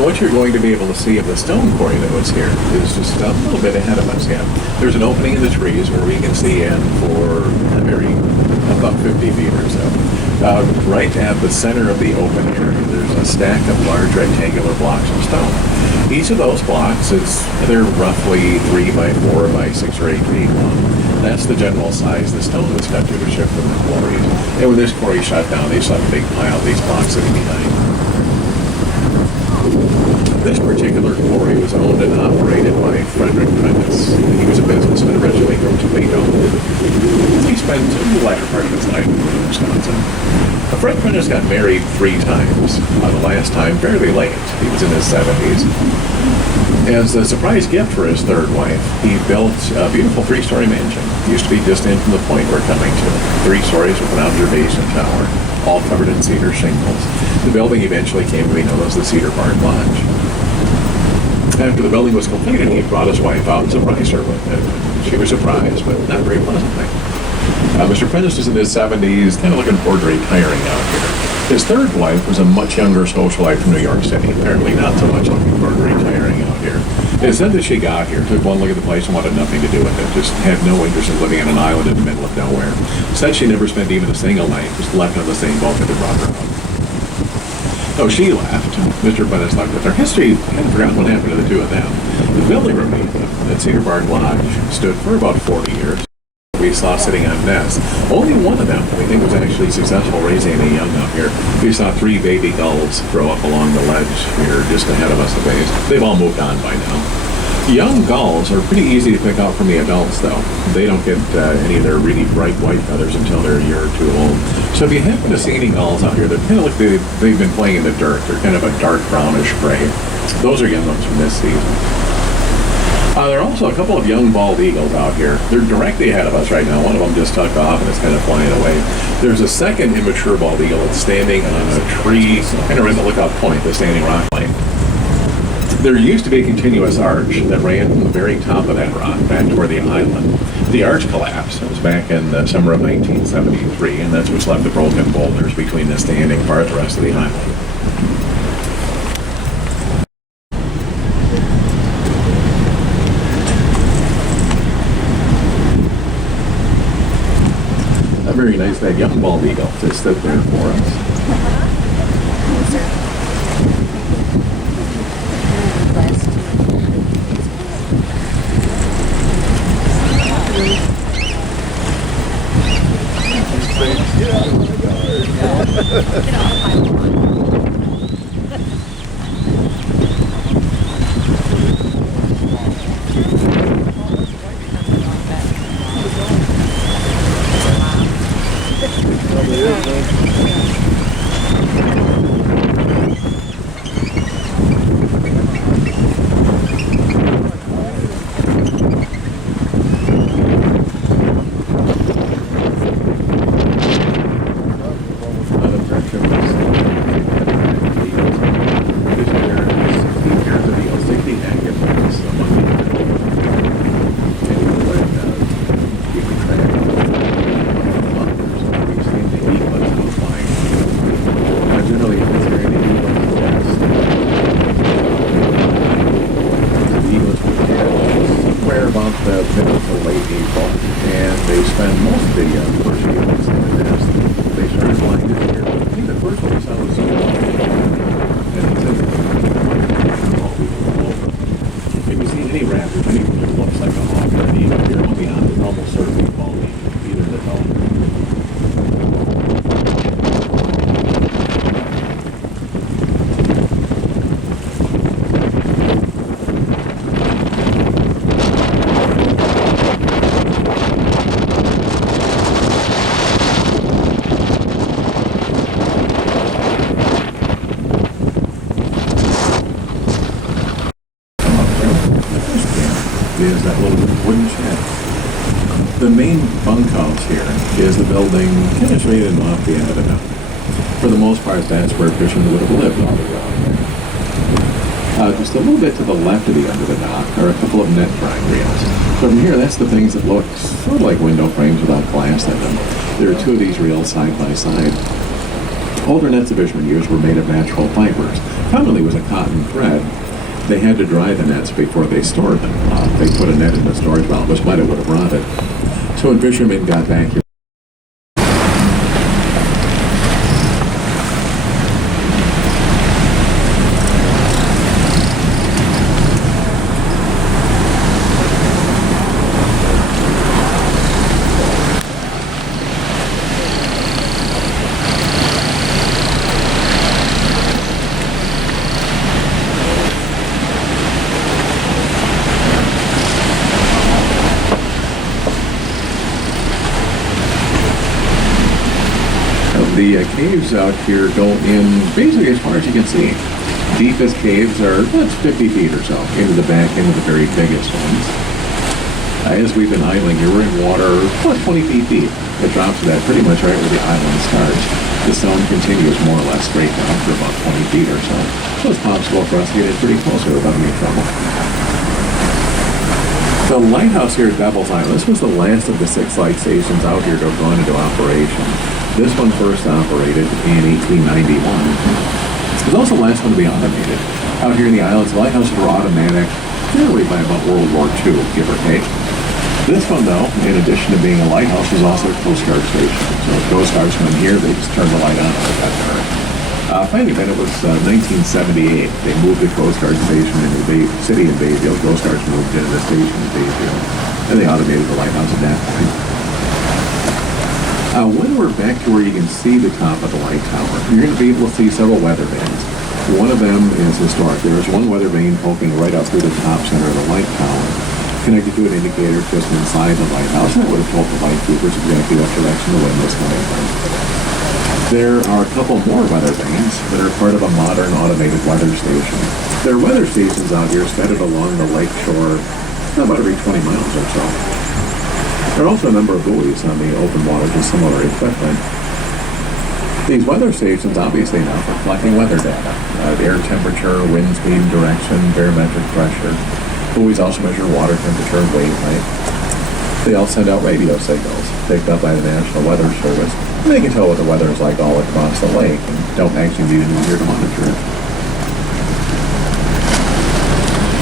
And what you're going to be able to see of the stone quarry that was here is just a little bit ahead of us here. There's an opening in the trees where we can see in for about 50 feet or so. Right at the center of the open area, there's a stack of large rectangular blocks of stone. Each of those blocks they're roughly 3 by 4 by 6 or 8 feet long. That's the general size the stone was cut to ship from the quarries. And when this quarry shut down, they saw a big pile of these blocks sitting behind. This particular quarry was owned and operated by Frederick Prentice. He was a businessman originally from Toledo. He spent the latter part of his life in Wisconsin. Fred Prentice got married 3 times. The last time fairly late. He was in his 70s. As a surprise gift for his third wife, he built a beautiful 3-story mansion. It used to be just in from the point we're coming to. 3 stories with an observation tower, all covered in cedar shingles. The building eventually came to be known as the Cedar Barn Lodge. After the building was completed, he brought his wife out and surprised her with it. She was surprised, but not very pleasantly. Mr. Prentice was in his 70s, kind of looking forward to retiring out here. His third wife was a much younger socialite from New York City, apparently not so much looking forward to retiring out here. It said that she got here, took one look at the place and wanted nothing to do with it, just had no interest in living on an island in the middle of nowhere. Said she never spent even a single night, just left on the same boat that had brought her out. So she left. Mr. Prentice left with her. History kind of forgotten what happened to the two of them. The building remained at Cedar Barn Lodge stood for about 40 years. We saw sitting on nests. Only one of them we think was actually successful raising any young up here. We saw 3 baby gulls grow up along the ledge here just ahead of us a ways. They've all moved on by now. Young gulls are pretty easy to pick out from the adults, though. They don't get any of their really bright white feathers until they're a year or 2 old. So if you happen to see any gulls out here, they're kind of like they've been playing in the dirt. They're kind of a dark brownish gray. Those are young ones from this season. There are also a couple of young bald eagles out here. They're directly ahead of us right now. One of them just took off and it's kind of flying away. There's a second immature bald eagle that's standing on a tree, kind of in the lookout point, the standing rock line. There used to be a continuous arch that ran from the very top of that rock back to where the island. The arch collapsed. It was back in the summer of 1973, and that's what's left the broken boulders between the standing part and the rest of the island. Very nice, that young bald eagle just stood there for us. Get out of my yard. Get out of my lawn. Is that little wooden shed. The main bunkhouse here is the building kind of straight in off the end of the dock. For the most part, that's where fishermen would have lived all around here. Just a little bit to the left of the end of the dock are a couple of net drying reels. From here, that's the things that look sort of like window frames without glass in them. There are 2 of these reels side by side. Older nets the fishermen used were made of natural fibers, commonly was a cotton thread. They had to dry the nets before they stored them. If they put a net in the storage while it was wet, it would have rotted. So when fishermen got back here, the caves out here go in basically as far as you can see. Deepest caves are about 50 feet or so into the back, into the very biggest ones. As we've been idling here, we're in water about 20 feet deep. It drops to that pretty much right where the island starts. The zone continues more or less straight down for about 20 feet or so. So it's possible for us to get in pretty close here without any trouble. The lighthouse here at Devil's Island, this was the last of the 6 light stations out here to have gone into operation. This one first operated in 1891. It was also the last one to be automated. Out here in the islands, the lighthouses were automatic generally by about World War II, give or take. This one, though, in addition to being a lighthouse, was also a Coast Guard station. So if Coast Guards come in here, they just turn the light on at that time. Finally, then it was 1978. They moved the Coast Guard station into the city of Bayfield. Coast Guards moved into the station in Bayfield. And they automated the lighthouse at that point. When we're back to where you can see the top of the light tower, you're going to be able to see several weather vanes. One of them is historic. There is one weather vane poking right up through the top center of the light tower, connected to an indicator just inside the lighthouse, and it would have told the lightkeepers exactly what direction the wind was coming from. There are a couple more weather vanes that are part of a modern automated weather station. There are weather stations out here scattered along the lake shore about every 20 miles or so. There are also a number of buoys on the open water with similar equipment. These weather stations obviously now for collecting weather data, air temperature, wind speed, direction, barometric pressure. Buoys also measure water temperature and wave height. They all send out radio signals picked up by the National Weather Service. And they can tell what the weather is like all across the lake and don't actually need anyone here to monitor it.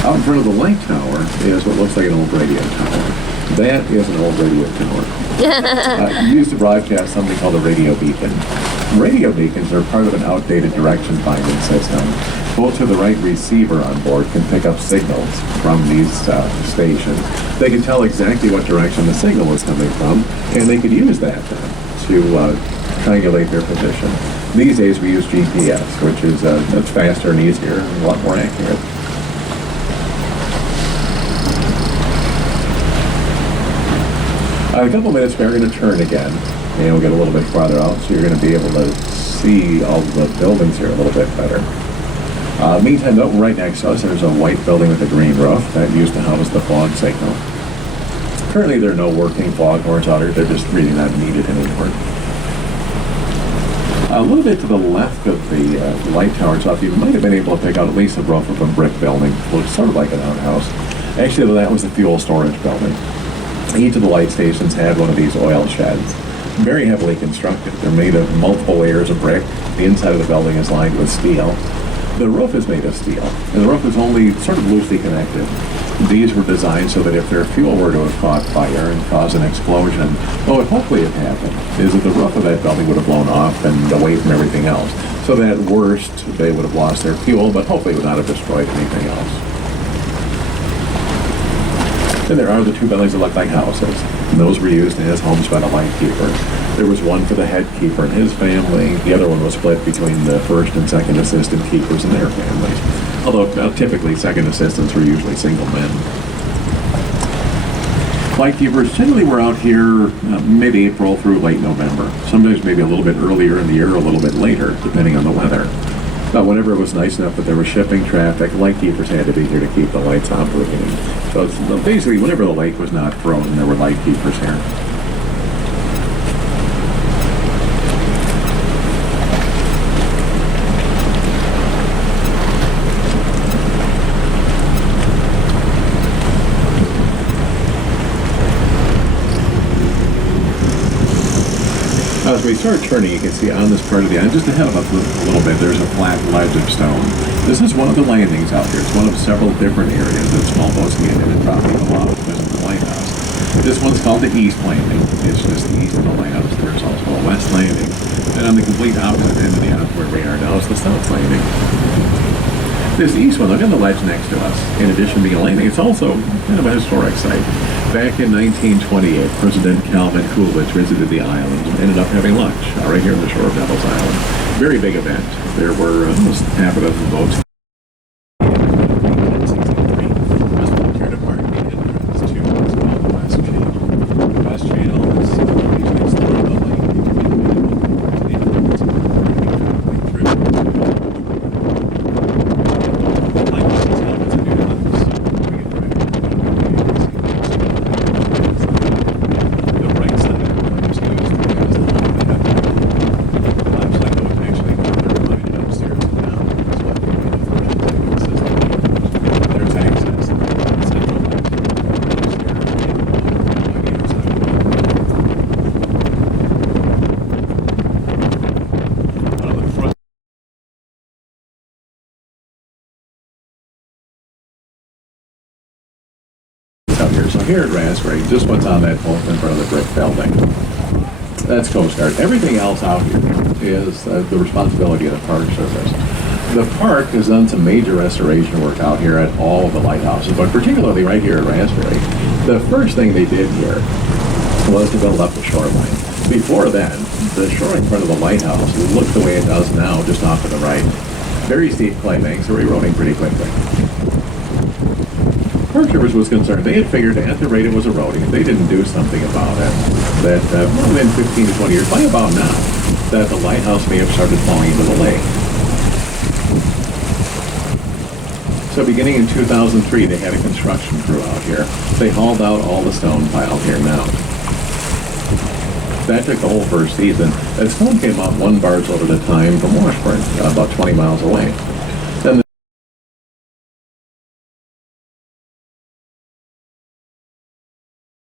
Out in front of the light tower is what looks like an old radio tower. That is an old radio tower. Used to broadcast something called a radio beacon. Radio beacons are part of an outdated direction finding system. Both to the right receiver on board can pick up signals from these stations. They can tell exactly what direction the signal was coming from, and they could use that then to triangulate their position. These days we use GPS, which is much faster and easier and a lot more accurate. In a couple minutes, we're going to turn again, and we'll get a little bit farther out, so you're going to be able to see all the buildings here a little bit better. Meantime, though, right next to us, there's a white building with a green roof that used to house the fog signal. Currently, there are no working fog horns out here. They're just really not needed anymore. A little bit to the left of the light tower itself, you might have been able to pick out at least the roof of a brick building. Looks sort of like an outhouse. Actually, that was the fuel storage building. Each of the light stations had one of these oil sheds. Very heavily constructed. They're made of multiple layers of brick. The inside of the building is lined with steel. The roof is made of steel, and the roof is only sort of loosely connected. These were designed so that if their fuel were to have caught fire and caused an explosion, what would hopefully have happened is that the roof of that building would have blown off and away from everything else. So that at worst, they would have lost their fuel, but hopefully would not have destroyed anything else. Then there are the two buildings that look like houses. And those were used as homes by the lightkeeper. There was one for the head keeper and his family. The other one was split between the first and second assistant keepers and their families. Although typically second assistants were usually single men. Lightkeepers generally were out here mid-April through late November. Sometimes maybe a little bit earlier in the year, a little bit later, depending on the weather. But whenever it was nice enough that there was shipping traffic, lightkeepers had to be here to keep the lights operating. So it's, basically, whenever the lake was not frozen, there were lightkeepers here. As we start turning, you can see on this part of the island, just ahead of us a little bit, there's a flat ledge of stone. This is one of the landings out here. It's one of several different areas that small boats can get in and drop people off to visit the lighthouse. This one's called the East Landing. It's just east of the lighthouse. There's also a West Landing. And on the complete opposite end of the island where we are now is the South Landing. This east one, look at the ledge next to us. In addition to being a landing, it's also kind of a historic site. Back in 1928, President Calvin Coolidge visited the island and ended up having lunch right here on the shore of Devil's Island. Very big event. There were almost half a dozen boats. So here at Rasberry, just what's on that pole in front of the brick building, that's Coast Guard. Everything else out here is the responsibility of the Park Service. The park has done some major restoration work out here at all of the lighthouses, but particularly right here at Rasberry. The first thing they did here was to build up the shoreline. Before then, the shore in front of the lighthouse looked the way it does now, just off to the right. Very steep clay banks that were eroding pretty quickly. Park Service was concerned. They had figured at the rate it was eroding, if they didn't do something about it, that within 15 to 20 years, by about now, that the lighthouse may have started falling into the lake. So beginning in 2003, they had a construction crew out here. They hauled out all the stone piled here now. That took the whole first season. As stone came up one barge load at a time from Washburn, about 20 miles away.